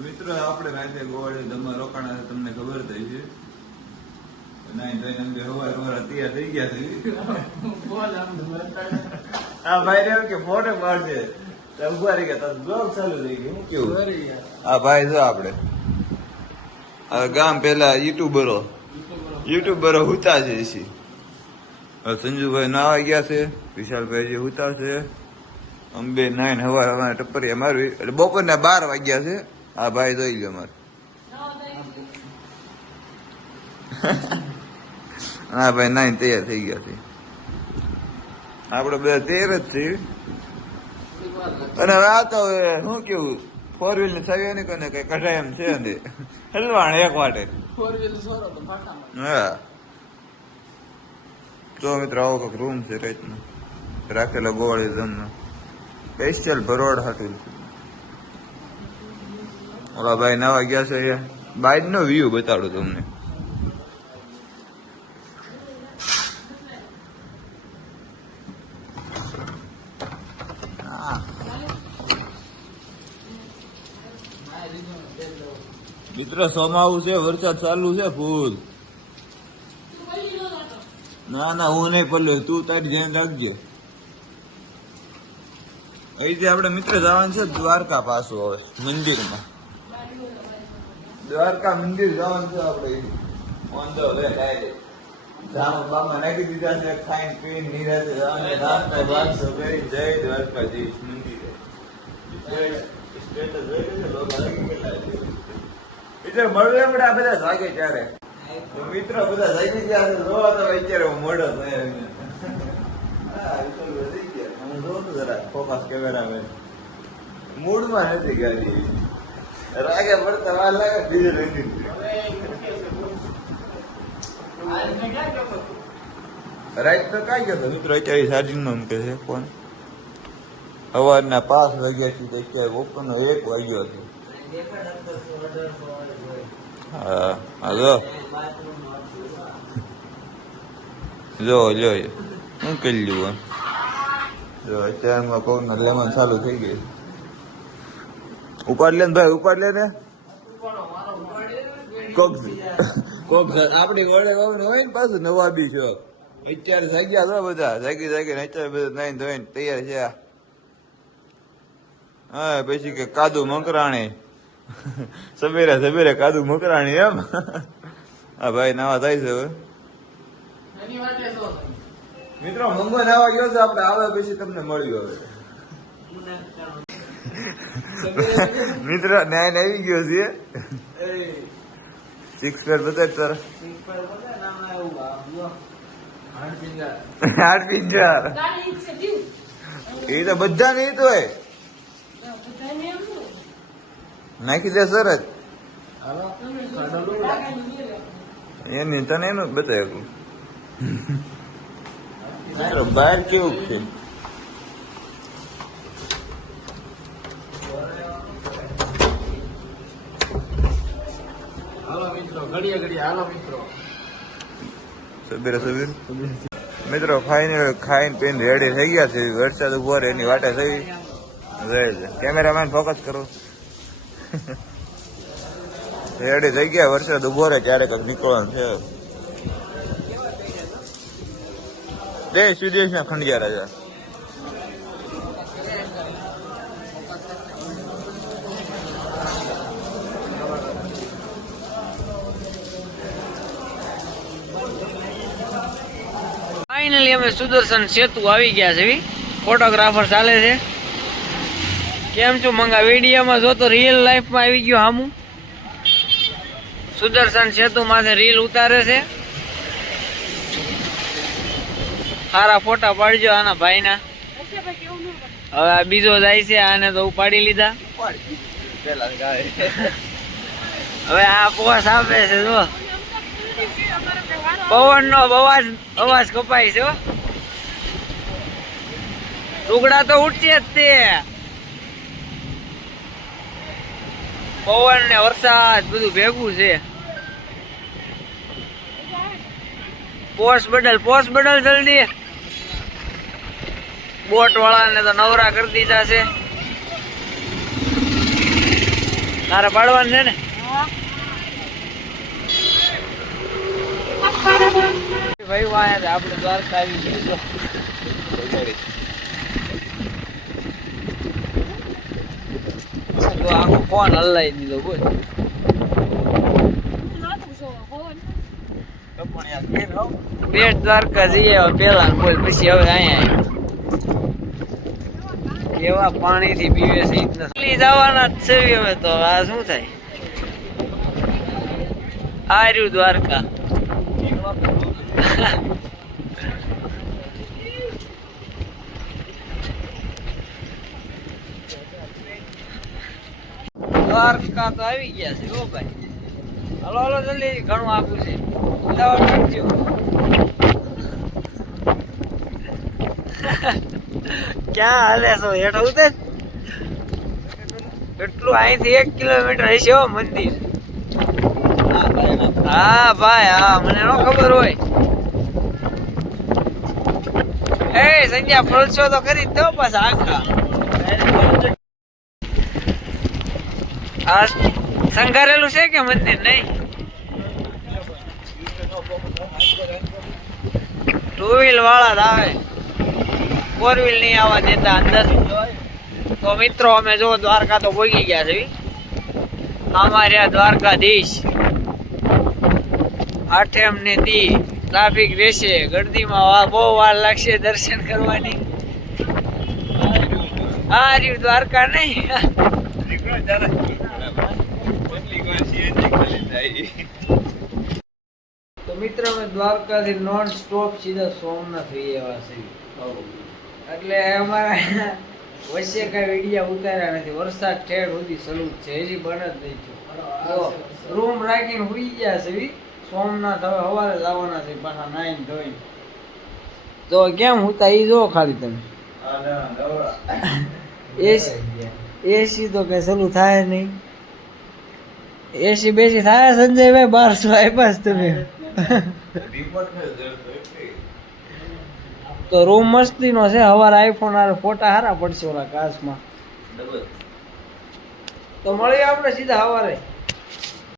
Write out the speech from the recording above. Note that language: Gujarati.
મિત્રો આપણે રાતે ગોવાળે જમવા રોકાણા તમને ખબર થઈ છે નાઈ ધોઈને અમે હવાર હવાર તૈયાર થઈ ગયા છે આ ભાઈ એમ કે ફોટો પાડજે તો ઊભા રહી ગયા. બ્લોગ ચાલુ થઈ ગયું. કેવું? આ ભાઈ જો આપણે. આ ગામ પેલા યુટ્યુબરો. યુટ્યુબરો હુતા છે હવે સંજુભાઈ નાવા ગયા છે. વિશાલભાઈ જે હુતા છે અંબે નાઈન હવાર હવાર ટપરિયા મારવી. એટલે બપોરના બાર વાગ્યા છે. આ ભાઈ જોઈ ગયો મારે. હા ભાઈ નાઈ તૈયાર થઈ ગયા છે. આપણે બે તેર જ છે અને આ તો શું કેવું? ફોર વ્હીલની સવ્યા નહીં કોને કઈ કઢાય એમ છે ને? હલવાણ એક વાટે. હા. જો મિત્રો આવો કંઈક રૂમ છે રાતનો. રાખેલો ગોવાળી જમનો સ્પેશિયલ ભરોડ હાટું. ઓલા ભાઈ નાવા ગયા છે અહીંયા. બાઇક નો વ્યૂ બતાડું તમને. મિત્ર, સોમાવું છે, વરસાદ ચાલુ છે, ફૂલ. ના ના, હું નહીં પડ્યો. તું તારી ધ્યાન રાખજો. અહીંથી આપણે, મિત્ર, જવાનું છે દ્વારકા પાછું હવે, મંદિરમાં. દ્વારકા મંદિર જવાનું છે આપણે ઓન ધ વે ડાયરેક્ટ જામ બામા નાખી દીધા છે ખાઈને પીને નિરાતે જવાનું રાતનો બારસો કરી જય દ્વારકાધીશ મંદિરે સ્ટેટસ જોઈ લેજો લોકો લાગી ગયેલા છે. મિત્ર મળવું આપણે આ બધા જાગે ત્યારે તો મિત્રો બધા જાગી ગયા છે જોવા તો અત્યારે હું મોડો થયો એમને. હા, વિશાલ વધી ગયા. હું જોઉં છું જરા ફોકસ કેમેરામેન. મૂડમાં નથી ગાડી પડતા વાર લાગે, બીજે રંગી રાઈટ ગયો અત્યારે ચાર્જિંગ નો છે ફોન. સવારના પાંચ વાગ્યા થી અત્યારે બપોરનો એક વાગ્યો હતો. હા હા, જો. જો શું કરી લ્યું જો, અત્યારમાં પવન લેમન ચાલુ થઈ ગઈ ઉપાડ લે ને ભાઈ, ઉપાડ લે ને. કોક કોક ગોળે ગોળે હોય ને પાછું નવાબી છો. અત્યારે જાગ્યા છો બધા, જાગી જાગી ને અત્યારે બધા નાઈ ધોઈને તૈયાર છે હા, પછી કે કાદુ મકરાણી. સવેરે સવેરે કાદુ મકરાણી એમ. હા ભાઈ નાવા થાય છે મિત્રો મંગો નાવા ગયો છે, આપણે આવે પછી તમને મળ્યું હવે. મિત્ર ન્યાય આવી ગયો છે. સિક્સ પેર બતાડ તાર. આઠ પિંજર એ તો બધા નહીં તો નાખી દે સરસ. એની તને એનું બતાવ્યું બહાર કેવું છે? મિત્રો ફાઇનલ ખાઈને પીને રેડી થઈ ગયા છે. વરસાદ ઊભો એની વાટે થઈ. રહે છે. કેમેરામેન ફોકસ કરો. રેડી થઈ ગયા, વરસાદ ઊભો રહે, ક્યારેક નીકળવાનું છે. દેશ વિદેશના ખંડિયા રાજા ફાઇનલી અમે સુદર્શન સેતુ આવી ગયા છે ફોટોગ્રાફર ચાલે છે. કેમ છો મંગા? વિડીયોમાં જો તો રિયલ લાઈફમાં આવી ગયો હામું. સુદર્શન સેતુ માથે રીલ ઉતારે છે. સારા ફોટા પાડજો આના ભાઈના. હવે આ બીજો જાય છે આને તો ઉપાડી લીધા. હવે આ પોસ આપે છે જો. પવન નો અવાજ અવાજ કપાય છે. ટુકડા તો ઉઠશે જ તે. પવન ને વરસાદ બધું ભેગું છે. પોસ બદલ પોસ બદલ જલ્દી. બોટ વાળાને તો નવરા કરી દીધા છે. તારે પાડવાનું છે ને? દ્વારકા આવી ગયું જો આખો ફોન હલાવી દીધો બેટ દ્વારકા જઈએ પેલા બોલ પછી હવે અહીંયા એવા પાણી પીવે છે ઈ જવાના જ છે હવે તો આ શું થાય આ દ્વારકા. દ્વારકા તો આવી ગયા છે ઓ ભાઈ. હલો હલો, જલ્દી ઘણું આપું છે. ક્યાં હાલે છો? હેઠ ઉતર. એટલું અહીંથી એક કિલોમીટર હશે મંદિર. હા ભાઈ, હા, મને ન ખબર હોય. એ સંજ્ઞા ફળશો તો ખરી તો પાછા આખા આ સંઘારેલું છે કે મંદિર નહીં? ટુ વ્હીલ વાળા જ આવે. ફોર વ્હીલ નહીં આવવા દેતા અંદર. તો મિત્રો, અમે જો દ્વારકા તો ભોગી ગયા છે અમારે દ્વારકાધીશ. આઠેમ ને દી ટ્રાફિક રહેશે. ગળદીમાં વા- બહુ વાર લાગશે દર્શન કરવાની. હા રહ્યું દ્વારકા નહીં. તો મિત્રો અમે દ્વારકાથી નોન સ્ટોપ સીધા સોમનાથ થઈ એવા છે એટલે અમારા વચ્ચે કઈ વિડીયા ઉતાર્યા નથી. વરસાદ ઠેર સુધી ચાલુ છે. હજી બને જ નહીં થયું. રૂમ રાખીને હુઈ ગયા છે. સોમનાથ હવે સવારે જવાના છે પાછા નાઈન ધોઈને. તો કેમ હું તા ઈ જો ખાલી તમે. એસી એસી તો કે સલું થાય નહીં. એસી બેસી થાય સંજયભાઈ બારસો આપ્યા તમે. તો રૂમ મસ્તીનો છે હવાર આઈફોન આ ફોટા સારા પડશે ઓલા કાચમાં. તો મળીએ આપણે સીધા હવારે.